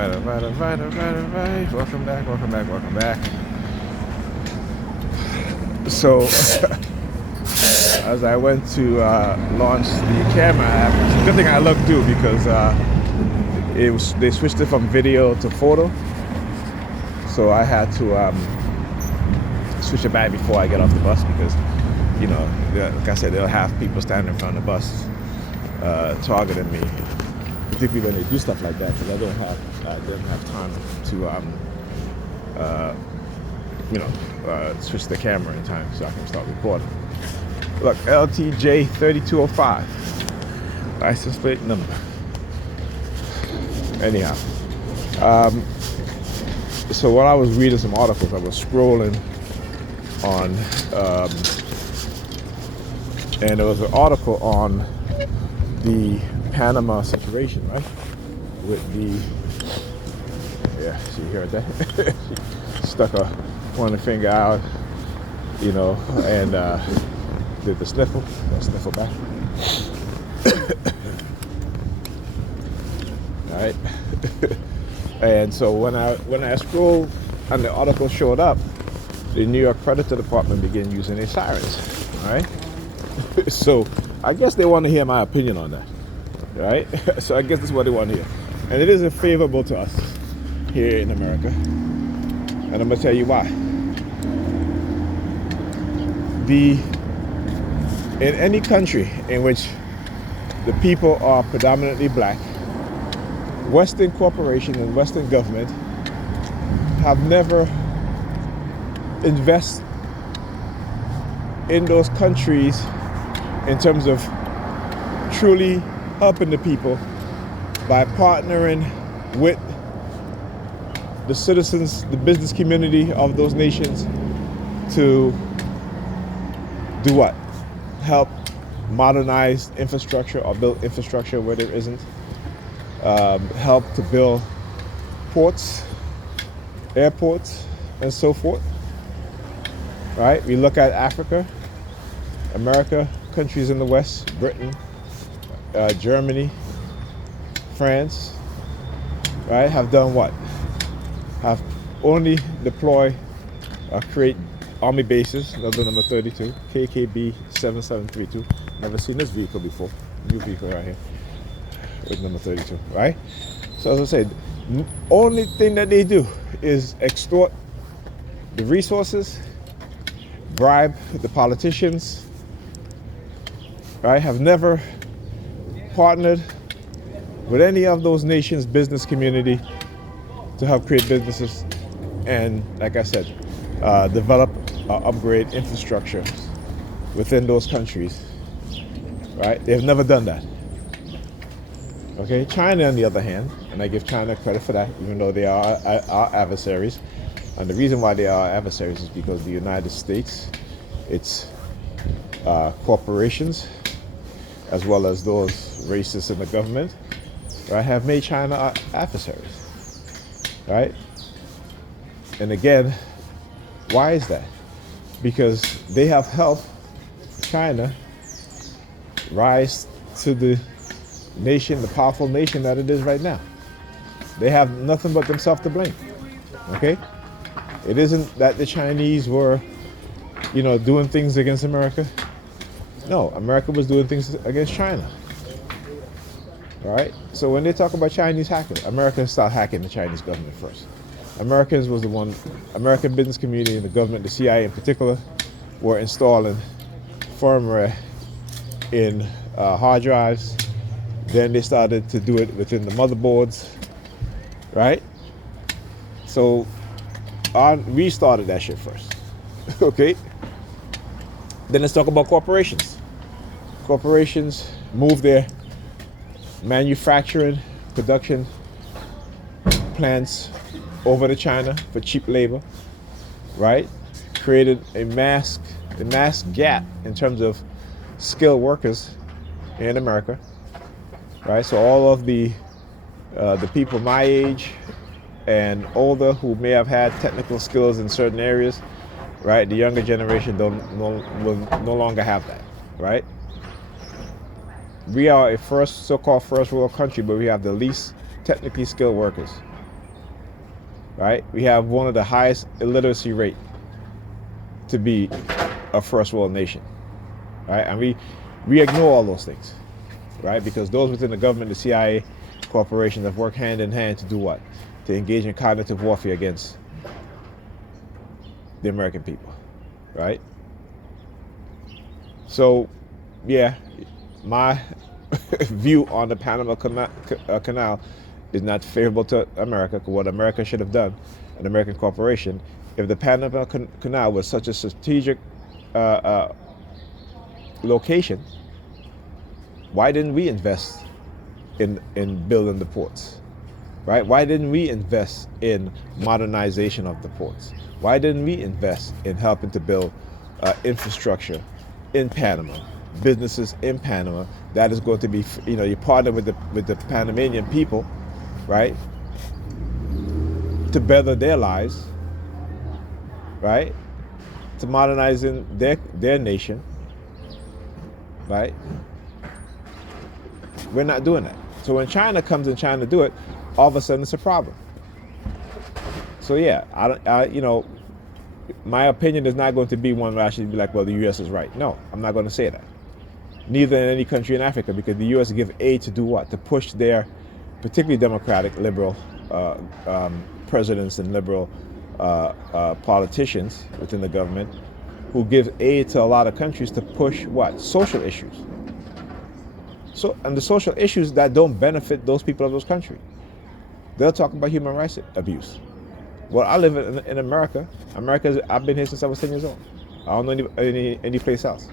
Alright. Welcome back. So, as I went to launch the camera app, it's a good thing I looked too because they switched it from video to photo. So I had to switch it back before I get off the bus because, you know, like I said, they'll have people standing in front of the bus targeting me, particularly when they do stuff like that, because I don't have time to switch the camera in time so I can start recording. Look, LTJ 3205, license plate number. Anyhow, so while I was reading some articles, I was scrolling on, and there was an article on the Panama situation, right? With she heard that? She stuck her pointer finger out, you know, and did the sniffle back. All right. And so when I scrolled and the article showed up, the New York Predator Department began using their sirens. All right. So I guess they want to hear my opinion on that. Right? So I guess that's what they want to hear. And it isn't favorable to us here in America. And I'm going to tell you why. In any country in which the people are predominantly black, Western corporations and Western government have never invested in those countries in terms of truly helping the people by partnering with the citizens, the business community of those nations to do what? Help modernize infrastructure or build infrastructure where there isn't. Help to build ports, airports, and so forth. Right? We look at Africa, America, countries in the West, Britain, Germany, France, right, have done what? Have only deploy create army bases, another number 32, KKB 7732. Never seen this vehicle before. New vehicle right here with number 32, right? So as I said, only thing that they do is extort the resources, bribe the politicians, right? Have never partnered with any of those nations' business community to help create businesses and, like I said, develop upgrade infrastructure within those countries, right? They've never done that. Okay, China, on the other hand, and I give China credit for that, even though they are our adversaries, and the reason why they are our adversaries is because the United States, its corporations, as well as those racists in the government, right, have made China our adversaries, right? And again, why is that? Because they have helped China rise to the nation, the powerful nation that it is right now. They have nothing but themselves to blame, okay? It isn't that the Chinese were, you know, doing things against America. No, America was doing things against China. All right? So when they talk about Chinese hacking, America started hacking the Chinese government first. American business community and the government, the CIA in particular, were installing firmware in hard drives. Then they started to do it within the motherboards, right? So we started that shit first, okay? Then let's talk about corporations. Corporations move their manufacturing, production plants over to China for cheap labor, right? Created a mass gap in terms of skilled workers in America, right? So all of the people my age and older who may have had technical skills in certain areas, right? The younger generation will no longer have that, right? We are a so-called first world country, but we have the least technically skilled workers, right? We have one of the highest illiteracy rate to be a first world nation, right? And we ignore all those things, right? Because those within the government, the CIA, corporations have worked hand in hand to do what? To engage in cognitive warfare against the American people, right? So, yeah, my view on the Panama Canal is not favorable to America. What America should have done, an American corporation, if the Panama Canal was such a strategic location, why didn't we invest in building the ports? Right? Why didn't we invest in modernization of the ports? Why didn't we invest in helping to build infrastructure in Panama, businesses in Panama that is going to be, you partner with the Panamanian people, right, to better their lives, right, to modernizing their nation, right? We're not doing that. So when China comes in trying to do it, all of a sudden it's a problem. So yeah, my opinion is not going to be one where I should be like, well, the U.S. is right. No, I'm not going to say that. Neither in any country in Africa, because the U.S. give aid to do what? To push their particularly democratic, liberal presidents and liberal politicians within the government who give aid to a lot of countries to push what? Social issues. So, and the social issues that don't benefit those people of those countries. They'll talk about human rights abuse. Well, I live in America. I've been here since I was 10 years old. I don't know any place else,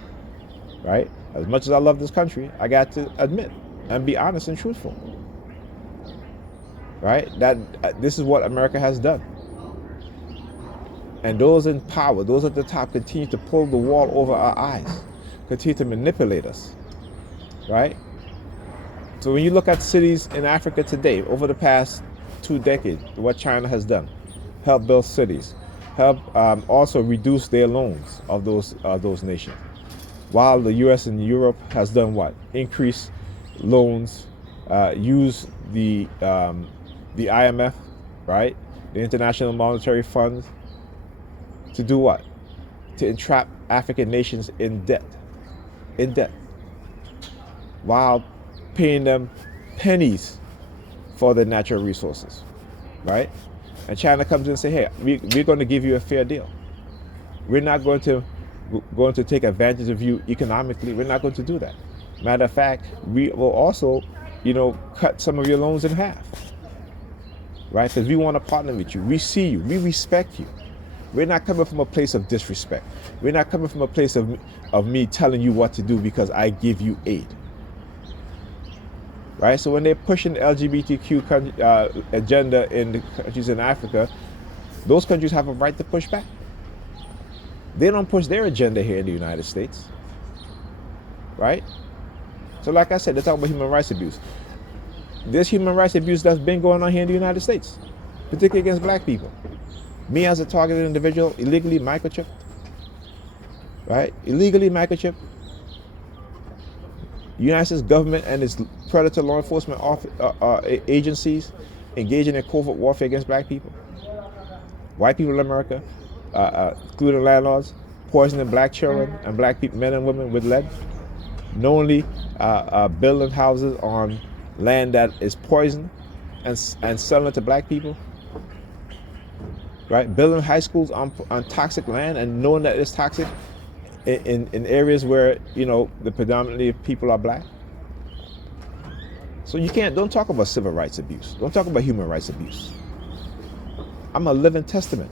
right? As much as I love this country, I got to admit and be honest and truthful, right? That this is what America has done. And those in power, those at the top, continue to pull the wall over our eyes, continue to manipulate us, right? So when you look at cities in Africa today, over the past 2 decades, what China has done, help build cities, help also reduce their loans of those nations. While the U.S. and Europe has done what? Increase loans, use the IMF, right? The International Monetary Fund, to do what? To entrap African nations in debt, while paying them pennies for their natural resources, right? And China comes in and say, hey, we're going to give you a fair deal. We're not going to take advantage of you economically. We're not going to do that. Matter of fact, we will also, cut some of your loans in half, right? Because we want to partner with you. We see you. We respect you. We're not coming from a place of disrespect. We're not coming from a place of me telling you what to do because I give you aid. Right? So when they're pushing the LGBTQ agenda in the countries in Africa, those countries have a right to push back. They don't push their agenda here in the United States. Right? So like I said, they talk about human rights abuse. There's human rights abuse that's been going on here in the United States, particularly against black people. Me as a targeted individual, illegally microchipped. Right? Illegally microchipped. United States government and its predator law enforcement agencies engaging in covert warfare against black people. White people in America, including landlords, poisoning black children and black people, men and women with lead. Knowingly building houses on land that is poisoned and selling it to black people. Right? Building high schools on toxic land and knowing that it's toxic in areas where, the predominantly people are black. So don't talk about civil rights abuse. Don't talk about human rights abuse. I'm a living testament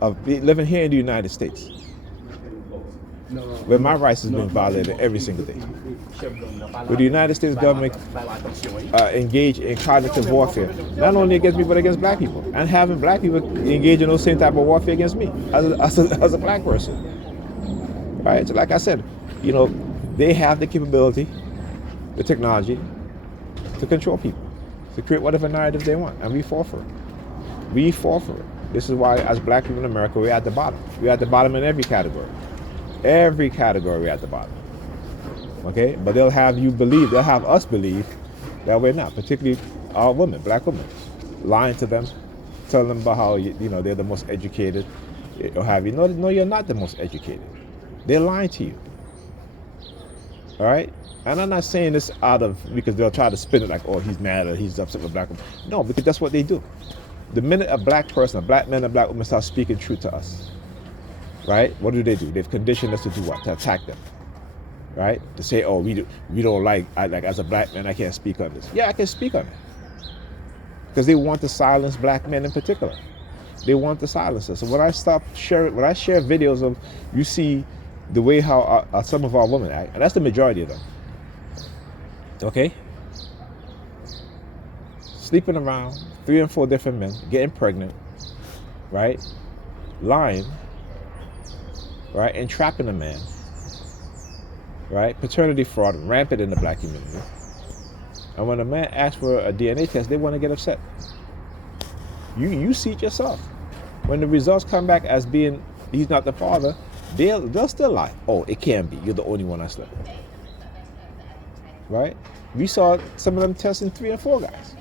of living here in the United States, where my rights has been violated every single day. Where the United States government engage in cognitive warfare, not only against me, but against black people. And having black people engage in those same type of warfare against me as a black person. Right? So like I said, they have the capability, the technology to control people, to create whatever narrative they want. And we fall for it. We fall for it. This is why as black people in America, we're at the bottom. We're at the bottom in every category. Every category we're at the bottom. Okay? But they'll have us believe that we're not, particularly our women, black women, lying to them, tell them about how they're the most educated, or have you. No, you're not the most educated. They're lying to you. All right? And I'm not saying this because they'll try to spin it like, oh, he's mad or he's upset with black women. No, because that's what they do. The minute a black person, a black man, a black woman start speaking truth to us, right? What do? They've conditioned us to do what? To attack them, right? To say, oh, we don't like as a black man, I can't speak on this. Yeah, I can speak on it. Because they want to silence black men in particular. They want to silence us. So when I share videos of, you see the way how some of our women act, and that's the majority of them. Okay? Sleeping around, 3 and 4 different men, getting pregnant, right? Lying, right? Entrapping a man, right? Paternity fraud rampant in the black community. And when a man asks for a DNA test, they want to get upset. You see it yourself. When the results come back as being he's not the father, they'll still lie. Oh, it can't be. You're the only one I slept with. Right? We saw some of them testing 3 and 4 guys.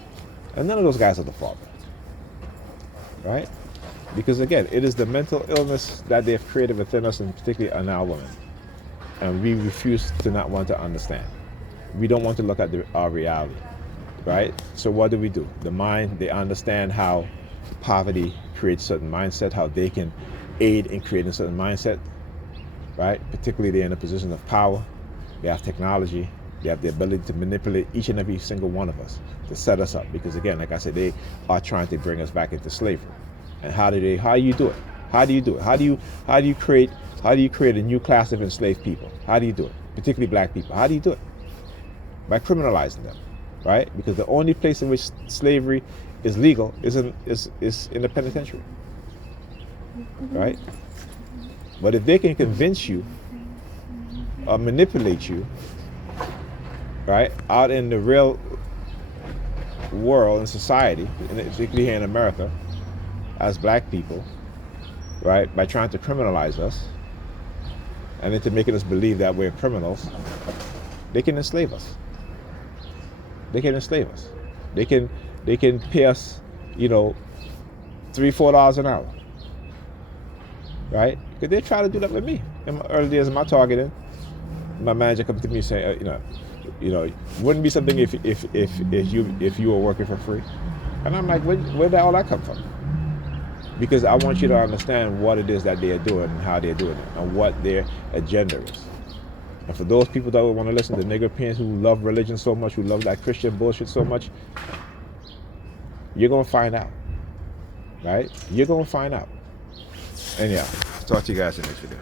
And none of those guys are the father. Right? Because again, it is the mental illness that they've created within us, and particularly in our women. And we refuse to not want to understand. We don't want to look at our reality. Right? So what do? The mind, they understand how poverty creates certain mindset, how they can aid in creating a certain mindset. Right? Particularly they're in a position of power. They have technology. They have the ability to manipulate each and every single one of us to set us up. Because again, like I said, they are trying to bring us back into slavery. And how do you do it? How do you do it? How do you create a new class of enslaved people? How do you do it? Particularly black people. How do you do it? By criminalizing them, right? Because the only place in which slavery is legal is in the penitentiary, right? But if they can convince you or manipulate you, right, out in the real world and society, particularly here in America, as black people, right, by trying to criminalize us and into making us believe that we're criminals, they can enslave us. They can enslave us. They can pay us, $3-4 an hour, right? Because they try to do that with me. In my early days of my targeting, my manager comes to me saying, wouldn't be something if you were working for free. And I'm like, where did all that come from? Because I want you to understand what it is that they are doing and how they're doing it and what their agenda is. And for those people that want to listen to nigger pants who love religion so much, who love that Christian bullshit so much, you're going to find out. Right? You're going to find out. And yeah, talk to you guys in the next video.